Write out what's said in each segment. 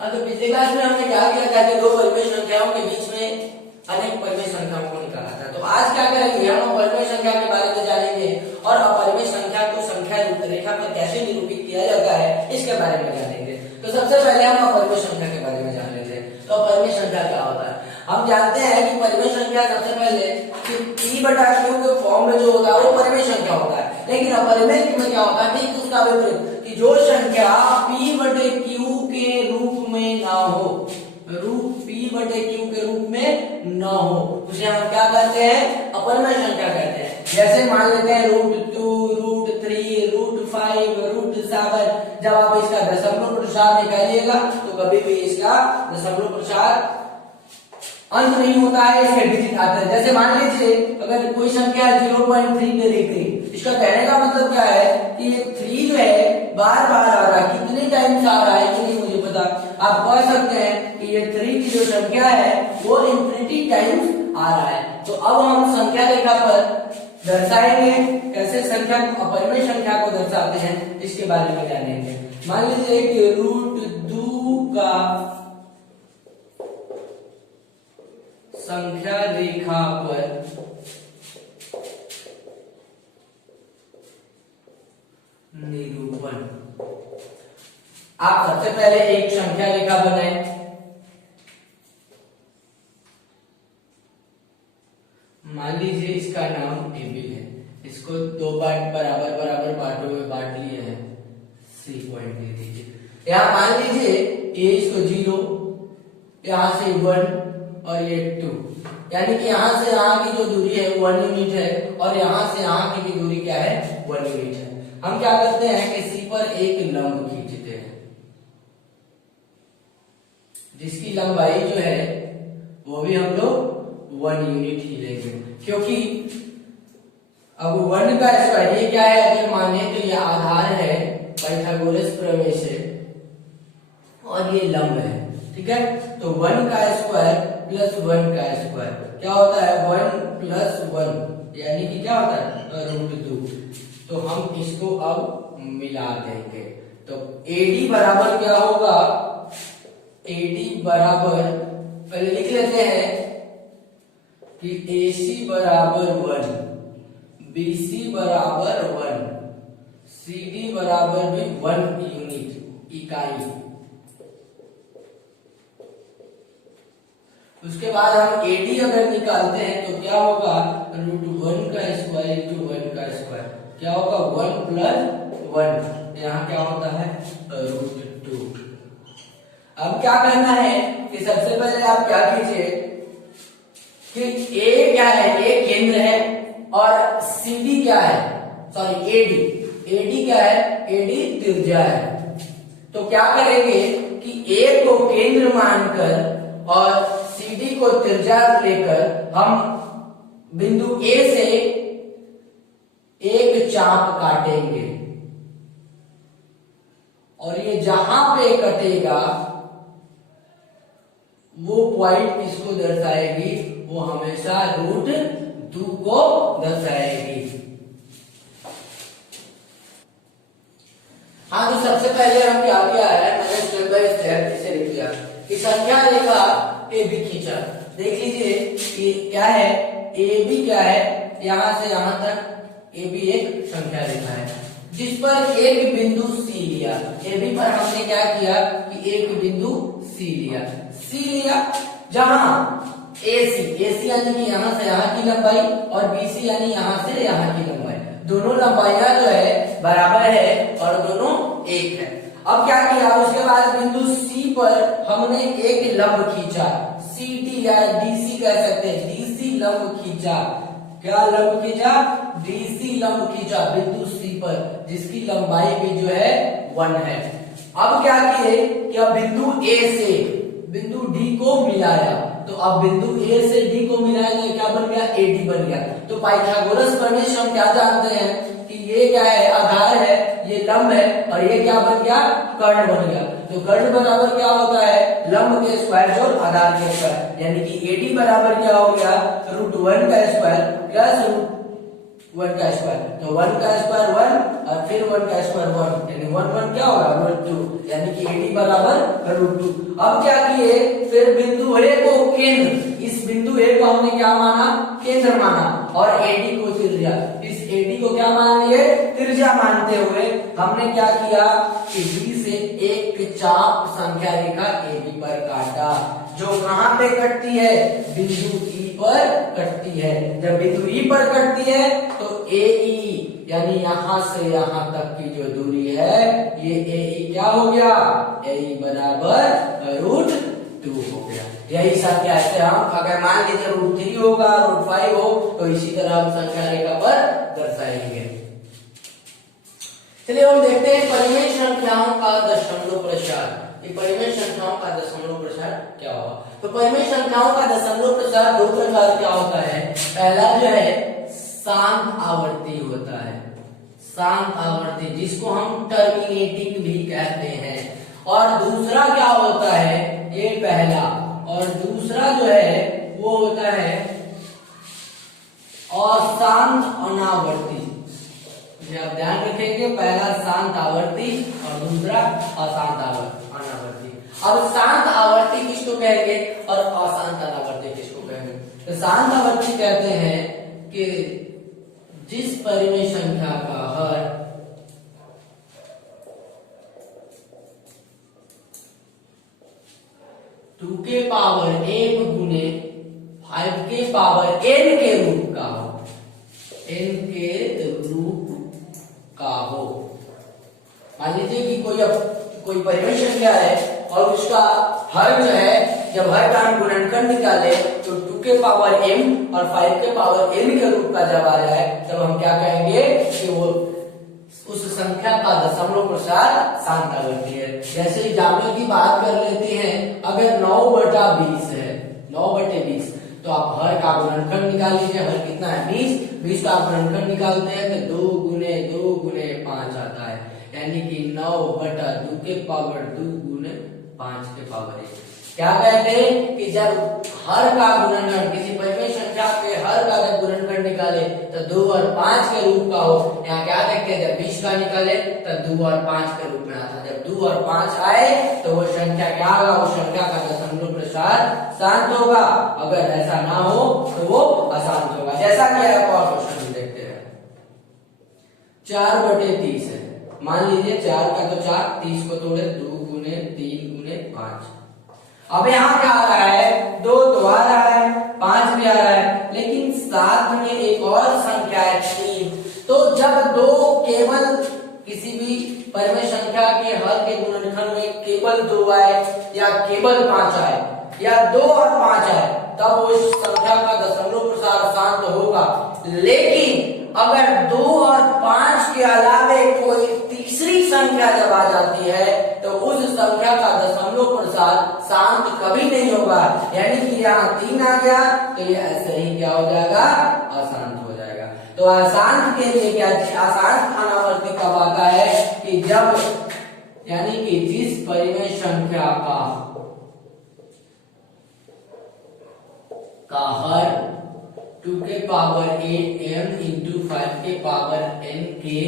हाँ, तो पिछले क्लास में हमने क्या किया था कि दो परिमेय संख्याओं के बीच में अनेक परिमेय संख्याओं को निकाला था। तो आज क्या करेंगे, हम परिमेय संख्या के बारे में जानेंगे और अपरिमेय संख्या को संख्या रूपरेखा पर कैसे निरूपित किया जाता है इसके बारे में जानेंगे। तो सबसे पहले हम अपरिमेय संख्या के बारे में जान लेते हैं। तो अपरिमेय संख्या क्या होता है? हम जानते हैं कि परिमेय संख्या सबसे पहले कि P/Q के फॉर्म में जो होता है वो परिमेय संख्या होता है, लेकिन अपरिमेय में क्या होता है, ठीक उसका विपरीत, कि जो संख्या P/Q के रूप में ना हो, P/Q के रूप में ना हो, उसे हम क्या कहते हैं? अपरिमेय संख्या कहते हैं। जैसे मान लेते हैं √2, √3, √5, √7। जब आप इसका दशमलव प्रसार निकालिएगा तो कभी भी इसका दशमलव प्रसार अंत नहीं होता है, इसके डिजिट आते हैं। जैसे मान लीजिए अगर कोई संख्या 0.3 पे लिख दी, इसका कहने का मतलब क्या है कि ये 3 जो है बार बार आ रहा है, कितने टाइम्स आ रहा है नहीं मुझे पता। आप कह सकते हैं कि ये 3 की जो संख्या है वो इंफिनिटी टाइम्स आ रहा है। तो अब हम संख्या रेखा पर दर्शाएंगे, कैसे संख्या को, अपरिमेय संख्या को दर्शाते हैं इसके बारे में जानेंगे। मान लीजिए कि √2 का संख्या रेखा पर निरूपण। आप सबसे पहले एक संख्या रेखा बनाएं। मान लीजिए इसका नाम AB है, इसको दो पार्ट बराबर बराबर पार्टों में बांट लिया है, C पॉइंट दे दीजिए। यहां मान लीजिए A इसको 0, यहां से 1 और ये 2, यानी कि यहां से यहां की जो दूरी है 1 यूनिट है और यहां से यहां की भी दूरी क्या है? 1 यूनिट है। हम क्या करते हैं कि C पर एक लंब खींचते हैं, जिसकी लंबाई जो है वो भी हम लोग 1 यूनिट ही लेंगे, क्योंकि अब 1 का स्क्वायर, ये क्या है अगर माने तो ये आधार है पाइथागोरस प्रमेय से और ये लंब है, ठीक है। तो 1 का स्क्वायर प्लस 1 का स्क्वायर क्या होता है? 1 प्लस 1 यानी कि क्या होता है? √2। तो हम इसको अब मिला देंगे। तो AD बराबर क्या होगा? AD बराबर, पहले लिख लेते हैं कि AC बराबर 1, BC बराबर 1, CD बराबर भी 1 यूनिट, इकाई। उसके बाद हम AD अगर निकालते हैं तो क्या होगा? √1 का स्क्वायर इंटू 1 का स्क्वायर क्या होगा? 1 प्लस 1, यहाँ क्या होता है? √2। अब क्या करना है कि सबसे पहले आप क्या कीजिए कि A क्या है? A केंद्र है और CD क्या है? सॉरी AD क्या है? AD त्रिज्या है। तो क्या करेंगे कि A को केंद्र मानकर और CD को त्रिज्या लेकर हम बिंदु A से एक चाप काटेंगे और ये जहां पे कटेगा वो पॉइंट किसको दर्शाएगी? वो हमेशा √2 को दर्शाएगी। हाँ, तो सबसे पहले हम क्या किया है, मैंने स्टेप बाय स्टेप इसे लिख लिया कि संख्या रेखा AB खींचा। देख लीजिए कि क्या है, AB क्या है? यहां से यहां तक AB एक संख्या रेखा है जिस पर एक बिंदु C लिया। AB पर हमने क्या किया कि एक बिंदु C लिया जहां AC यानी कि यहां से यहां की लंबाई और BC यानी यहां से यहां की लंबाई, दोनों लंबाइयां जो है बराबर है और दोनों एक है। अब क्या किया, उसके बाद बिंदु C पर हमने एक लंब खींचा, CD या DC कह सकते हैं, DC लंब खींचा। क्या लंब खींचा? DC लंब खींचा बिंदु C पर, जिसकी लंबाई भी जो है 1 है। अब क्या किए कि अब बिंदु A से बिंदु D को मिलाया, तो अब बिंदु A से D को मिलाया तो क्या बन गया? AD बन गया। तो पाइथागोरस प्रमेय से हम क्या जानते हैं कि ये क्या है? आधार है, ये लंब है और ये क्या बन गया? कर्ण बन गया। तो कर्ण बराबर क्या होता है? लंब के स्क्वायर जोड़ आधार के स्क्वायर, यानी कि AD बराबर क्या हो गया? √1 का स्क्वायर प्लस 1 का स्क्वायर, तो 1 का स्क्वायर 1 और फिर 1 का स्क्वायर 1, यानी 1 1 क्या होगा √2, यानी कि 80 बराबर √2। अब क्या किए, फिर बिंदु ए को केंद्र, इस बिंदु ए को हमने क्या माना, केंद्र माना, और एडी को त्रिज्या, इस एडी को क्या मान लिए, त्रिज्या मानते हुए हमने क्या किया कि बी से एक चाप संख्या रेखा एबी पर काटा, जो कहां पे कटती है, बिंदु ई पर कटती है। जब बिंदु ई पर कटती है तो ए यानी यहां से यहां तक की जो दूरी है, ये ए क्या हो गया, ए बराबर √2 हो गया। यही संख्या ऐसे हम अगर मान लीजिए √3 होगा, √5 हो, तो इसी तरह हम संख्या रेखा पर दर्शाएंगे। चलिए हम देखते हैं परिमेय संख्याओं का दशमलव प्रसार। ये परिमेय संख्याओं का दशमलव प्रसार क्या होगा, तो परिमेय संख्याओं का दशमलव प्रसार दो प्रकार क्या होता है। पहला जो है शांत आवर्ती होता है, शांत आवर्ती जिसको हम टर्मिनेटिंग भी कहते हैं, और दूसरा क्या होता है, ये पहला, और दूसरा जो है वो होता है अशांत अनावर्ती। आप ध्यान रखेंगे, पहला शांत आवर्ती और दूसरा अशांत अनावर्ती। अब शांत आवर्ती किसको कहेंगे और अशांत अनावर्ती किसको कहेंगे, तो शांत आवर्ती कहते हैं कि जिस परिमेय संख्या का हर टू के पावर m गुने 5 के पावर n के रूप का हो, n के रूप का हो। मान लीजिए कि कोई परिमेय संख्या है और उसका हर जो है, जब हर का हम गुणनखंड निकाले तो 2 के पावर m और 5 के पावर n के रूप का जब आ जाए, तब हम क्या कहेंगे कि वो उस संख्या का दशमलव प्रसार शांत आवर्ती है। जैसे एग्जाम्पल की बात कर लेते हैं, अगर 9/20 है, 9/20, तो आप हर का गुणनखंड निकाल लीजिए, हर कितना है 20, 20 का गुणनखंड निकालते हैं तो 2 गुने 2 गुने 5 आता है, यानी कि 9/2 के पावर 2 गुने 5 के पावर 1। क्या कहते हैं कि जब हर का गुणनखंड, किसी परिमेय संख्या के हर का जब गुणनखंड निकाले तो 2 और 5 के रूप का हो। यहाँ क्या देखते हैं, जब 20 का निकाले तो 2 और 5 के रूप में आता, जब 2 और 5 आए तो वो संख्या क्या होगा, उस संख्या का दशमलव प्रसार शांत होगा, अगर ऐसा ना हो तो वो अशांत होगा। जैसा कि आप और क्वेश्चन देखते हैं, 4/30 है, मान लीजिए 4 का तो 4, 30 को तोड़े 2 गुने 3 गुने 5। अब यहाँ क्या आ रहा है, 2 तो आ रहा है, 5 भी आ रहा है, लेकिन साथ में एक और संख्या है 3। तो जब 2 केवल किसी भी परिमेय संख्या के हर के गुणनखंड में केवल 2 आए या केवल 5 आए या 2 और 5 आए, तब उस संख्या का दशमलव प्रसार शांत होगा। लेकिन अगर 2 और 5 के अलावे कोई तीसरी संख्या जब आ जाती है तो उस संख्या का दशमलव प्रसार शांत कभी नहीं होगा, यानी कि यहाँ 3 आ गया तो ये ऐसे ही क्या हो जाएगा, अशांत हो जाएगा। तो अशांत के लिए क्या, अशांत अनावर्ती कब आता है कि जब, यानी कि जिस परिमेय संख्या का हर 2 के पावर m इंटू 5 के पावर n के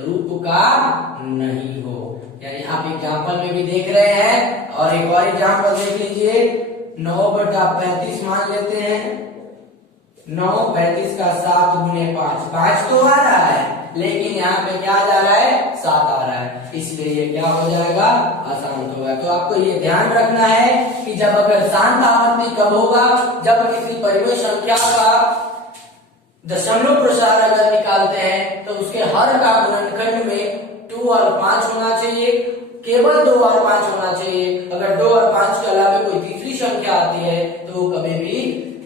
रूप का नहीं हो। यानी आप एग्जाम्पल में भी देख रहे हैं, और एक और एग्जाम्पल देख लीजिए, 9/35 मान लेते हैं, 9 35 का 7 गुने 5, 5 तो आ रहा है, लेकिन यहाँ पे क्या जा रहा है, 7 आ रहा है, इसलिए ये क्या हो जाएगा, अशांत होगा। तो आपको ये ध्यान रखना है कि जब अगर शांत आवर्ती कब होगा, जब किसी परिमेय संख्या का दशमलव प्रसार अगर निकालते हैं तो उसके हर का गुणनखंड में 2 और 5 होना चाहिए, केवल 2 और 5 होना चाहिए। अगर 2 और 5 के अलावा कोई तीसरी संख्या आती है तो वो कभी भी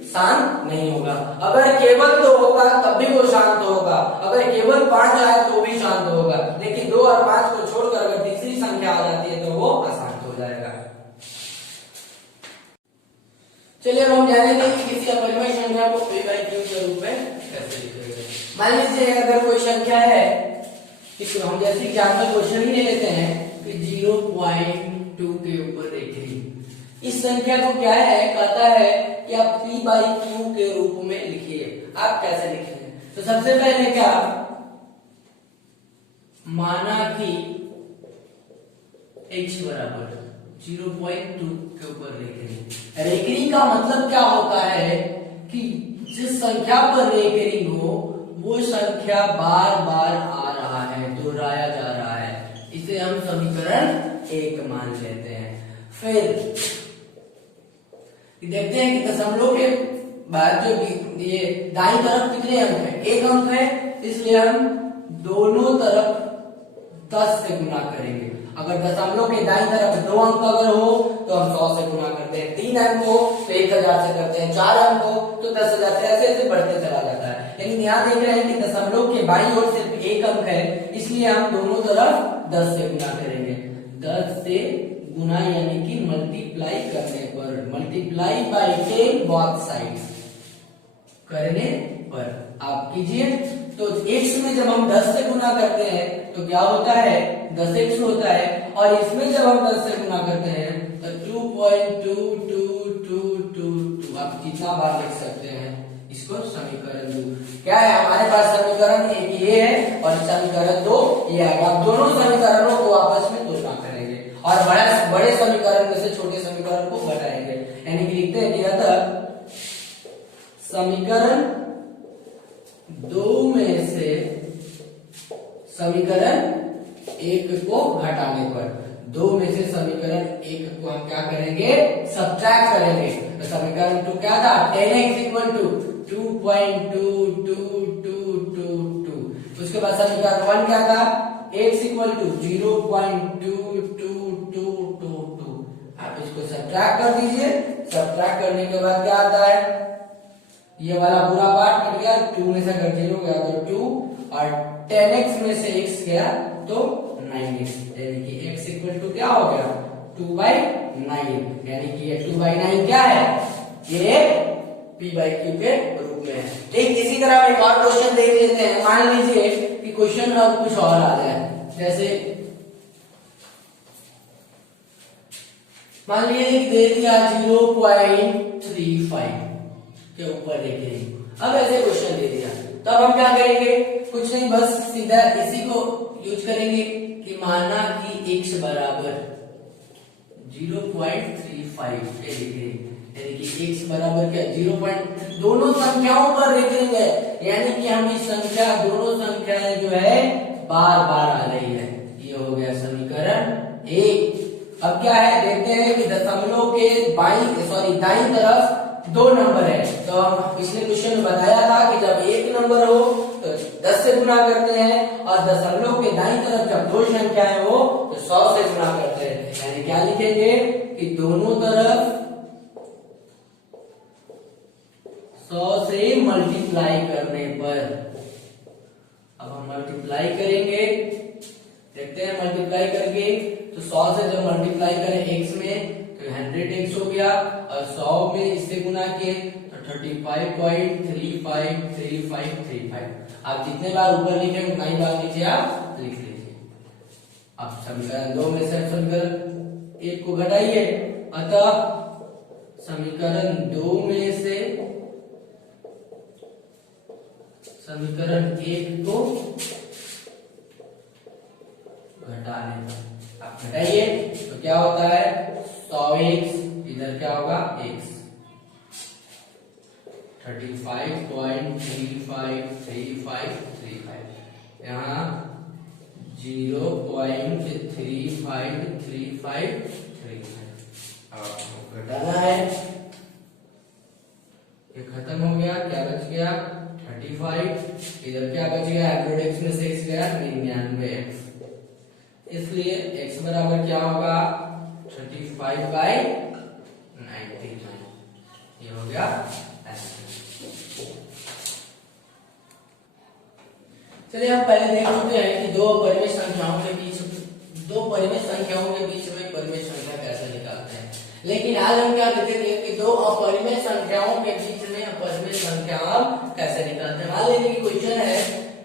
शांत नहीं होगा। अगर केवल 2 होगा तब भी वो शांत होगा, अगर केवल 5 आए तो भी शांत होगा, लेकिन 2 और 5 को छोड़कर अगर तीसरी संख्या आ जाती है तो वो अशांत हो जाएगा। चलिए हम जानेंगे कि किसी अपरिमेय संख्या को p/q के रूप में कैसे लिखेंगे। मान लीजिए अगर कोई संख्या है, इसको हम जैसे एग्जाम्पल क्वेश्चन ही ले लेते हैं कि 0.2 के ऊपर रेखी, इस संख्या को क्या है, कहता है कि आप p/q के रूप में लिखिए। आप कैसे लिखेंगे, तो सबसे पहले क्या माना कि x बराबर 0.2 के ऊपर रेकरिंग। रेकरिंग का मतलब क्या होता है कि जिस संख्या पर रेकरिंग हो वो संख्या बार बार आ रहा है, दोहराया जा रहा है, इसे हम समीकरण 1 मान लेते हैं। फिर देखते हैं कि दशमलव के बाद जो ये दाईं तरफ कितने अंक है, 1 अंक है, इसलिए हम दोनों तरफ 10 से गुना करेंगे। अगर दशमलव के दाईं तरफ 2 अंक अगर हो तो हम 100 से गुना करते हैं, 3 अंक हो तो 1000 से करते हैं, 4 अंक हो तो 10,000 से, ऐसे ऐसे बढ़ते चला जाता है। लेकिन यहाँ देख रहे हैं कि दशमलव के बाईं ओर सिर्फ 1 अंक है, इसलिए हम दोनों तरफ 10 से गुना करेंगे। 10 से गुना यानी कि मल्टीप्लाई करने पर, मल्टीप्लाई बाय 10 बोथ साइड्स करने पर आप कीजिए। तो x में जब हम 10 से गुना करते हैं तो क्या होता है, 10x होता है, और इसमें जब हम 10 से गुना करते हैं तो 2.2222 आप कितना बार लिख सकते हैं इसको, समीकरण 2 क्या है हमारे पास, समीकरण 1 ये है और समीकरण 2 ये आएगा। आप दोनों समीकरणों को आपस में तुलना करेंगे और बड़े समीकरण में से छोटे समीकरण को घटाएंगे, यानी कि लिखते हैं कि अतः समीकरण 2 में से समीकरण 1 को घटाने पर, 2 में से समीकरण 1 को हम क्या करेंगे, सब्ट्रैक्ट करेंगे। तो समीकरण 2 क्या था, 10x इक्वल टू 2.2222। उसके बाद समीकरण 1 क्या था, x इक्वल टू 0.2222। आप इसको सब्ट्रैक्ट कर दीजिए। सब्ट्रैक्ट करने के बाद क्या आता है, ये वाला पूरा पार्ट कट गया, 2 में से अगर 0 गया तो 2, और 10x में से x गया तो 9x, यानी कि x इक्वल टू क्या हो गया, 2/9, यानी कि ये 2/9 क्या है, ये p/q के रूप में है। ठीक इसी तरह हम एक और क्वेश्चन देख लेते हैं। मान लीजिए कि क्वेश्चन में अब कुछ और आ जाए, जैसे मान लीजिए कि दे दिया 0.35 के ऊपर देखेंगे। अब ऐसे क्वेश्चन दे दिया तो अब हम क्या करेंगे, कुछ नहीं, बस सीधा इसी को यूज करेंगे कि माना कि x बराबर 0.35 के लिखेंगे, यानी कि x बराबर क्या, 0. दोनों संख्याओं पर देखेंगे, यानी कि हम इस संख्या, दोनों संख्याएं जो है बार बार आ रही है। ये हो गया समीकरण 1। अब क्या है, देखते हैं कि दशमलव के दाईं तरफ 2 नंबर है। तो हम पिछले क्वेश्चन में बताया था कि जब 1 नंबर हो तो 10 से गुना करते हैं, और दशमलव के दाईं तरफ जब 2 संख्याएं हो तो 100 से गुना करते हैं। यानी क्या लिखेंगे कि दोनों तरफ 100 से मल्टीप्लाई करने पर, अब हम मल्टीप्लाई करेंगे, देखते हैं मल्टीप्लाई करके, तो 100 से जब मल्टीप्लाई करें x में तो 100x हो गया, और 100 में इससे गुना किए तो 35.353535। आप जितने बार ऊपर लिखे उतना ही बार नीचे आप लिख लीजिए। अब समीकरण 2 में से समीकरण 1 को घटाइए, अतः समीकरण 2 में से समीकरण 1 को घटाने पर आप घटाइए तो क्या होता है, 100x, इधर क्या होगा x, 35.353535, यहाँ 0.353535। अब घटाना है, ये खत्म हो गया, क्या बच गया 35, इधर क्या बच गया, 100x में से x गया 99x, इसलिए x बराबर क्या होगा 35/99। ये हो गया। चलिए हम पहले देख चुके हैं कि दो परिमेय संख्याओं के बीच में परिमेय संख्या कैसे निकालते हैं, लेकिन आज हम क्या देखेंगे कि दो अपरिमेय संख्याओं के बीच में अपरिमेय संख्या कैसे निकालते हैं। मान लीजिए कि क्वेश्चन है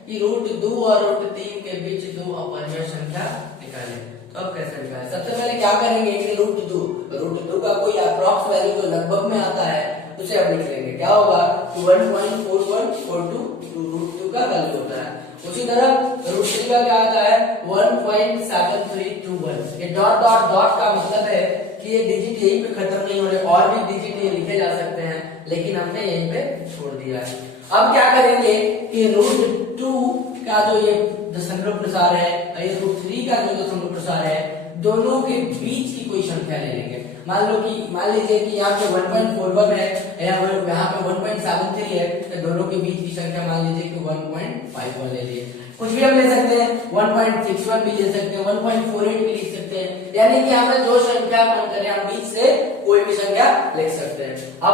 कि √2 और √3 के बीच दो अपरिमेय संख्या निकालें, तो अब कैसे निकालें। सबसे पहले क्या करेंगे कि √2 वैल्यू का कोई अप्रॉक्स वैल्यू जो लगभग में आता है उसे हम लिख लेंगे। क्या होगा कि 1.4142 √2 का वैल्यू होता है। उसी तरह √3 का क्या आता है 1.7321। ये डॉट डॉट डॉट का मतलब है कि ये डिजिट यहीं पे खत्म नहीं हो रहे, और भी डिजिट ये लिखे जा सकते हैं, लेकिन हमने यहीं पे छोड़ दिया है। अब क्या करेंगे कि √2 का जो ये दशमलव प्रसार है, ये √3 का जो दशमलव प्रसार है, दोनों के बीच की कोई संख्या ले लेंगे। मान लीजिए कि यहाँ पे 1.41 है, यहाँ पे 1.73 है, तो दोनों के बीच की संख्या मान लीजिए कि 1.51 ले लिए। कुछ भी हम ले सकते हैं, 1.61 भी ले सकते हैं, 1.48 भी लिख सकते हैं, यानी कि हमें जो संख्या मन करे हम बीच से कोई भी संख्या लिख सकते हैं। अब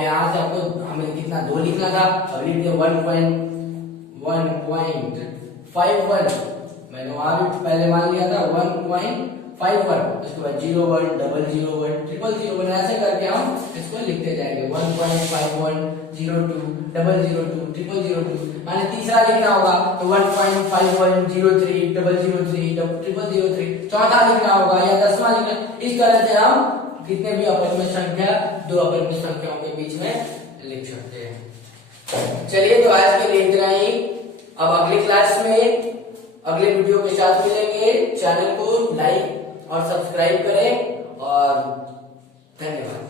यहाँ से आपको हमें कितना 2 लिखना था, अब लिख दिया 1.51। मैंने वहां भी पहले मान लिया था 1.51, उसके बाद 01, 001, 001, ऐसे करके हम इसको लिखते जाएंगे। 1.51, 02, 002, 002, माने तीसरा लिखना होगा तो 1.51, 03, 003, 003, चौथा लिखना होगा या 10वां लिखना। इस तरह से हम कितने भी अपरिमेय संख्या दो अपरिमेय संख्याओं के बीच में लिख सकते हैं। चलिए, तो आज के लिए इतना ही। अब अगली क्लास में अगले वीडियो के साथ मिलेंगे। चैनल को लाइक और सब्सक्राइब करें और धन्यवाद।